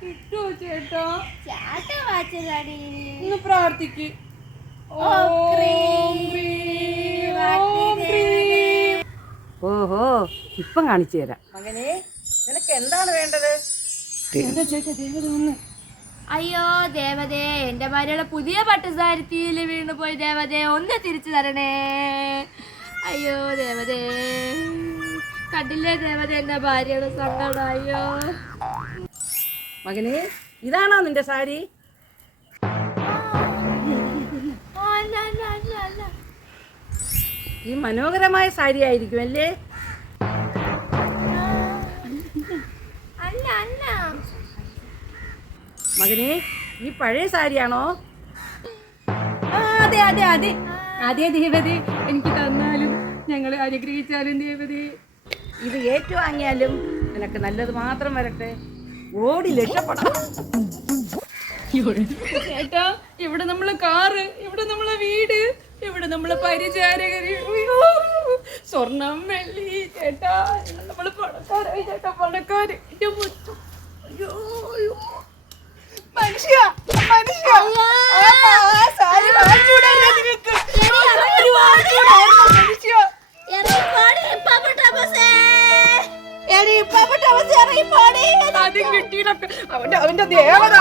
കിട്ടുമോ ചേട്ടാ? ചേട്ടൻ വാച്ചതാടി. ഒന്ന് പ്രാർത്ഥിക്ക്. ഓഹോ, ഇപ്പം കാണിച്ചു തരാം. മകനെ, നിനക്ക് എന്താണ് വേണ്ടത്? അയ്യോ ദേവതേ, എന്റെ ഭാര്യയുടെ പുതിയ പട്ടുസാരി തീയിൽ വീണു പോയി. ദേവതേ, ഒന്ന് തിരിച്ചു തരണേ. അയ്യോ ദേവതേ, കണ്ടില്ലേ ദേവതേ എന്റെ ഭാര്യയുടെ സങ്കടം. അയ്യോ മകനെ, ഇതാണോ നിന്റെ സാരി? അല്ല അല്ല അല്ല അല്ല. ഈ മനോഹരമായ സാരി ആയിരിക്കും അല്ലേ? അല്ല അല്ല. മകനെ, ഈ പഴയ സാരിയാണോ? അതെ അതെ അതെ അതെ ദേവതേ, എനിക്ക് തന്നാലും ഞങ്ങളെ അനുഗ്രഹിച്ചാലും ദേവതേ. ഇത് ഏറ്റുവാങ്ങിയാലും നിനക്ക് നല്ലത് മാത്രം വരട്ടെ. ഓടി രക്ഷപ്പെടാം. ചേട്ടാ, ഇവിടെ നമ്മളെ കാറ്, ഇവിടെ നമ്മളെ വീട്, ഇവിടെ നമ്മളെ പരിചാരകര്, സ്വർണം വെള്ളി. ചേട്ടാ, നമ്മള് പണക്കാരായി ചേട്ടാ, പണക്കാര്. അയ്യോ മനുഷ്യ മനുഷ്യ, ആ സാരി വാങ്ങിച്ചൂടായിരുന്നോ നിനക്ക്? മനുഷ്യ അതും കിട്ടിയിട്ടൊക്കെ അവന്റെ ദേവത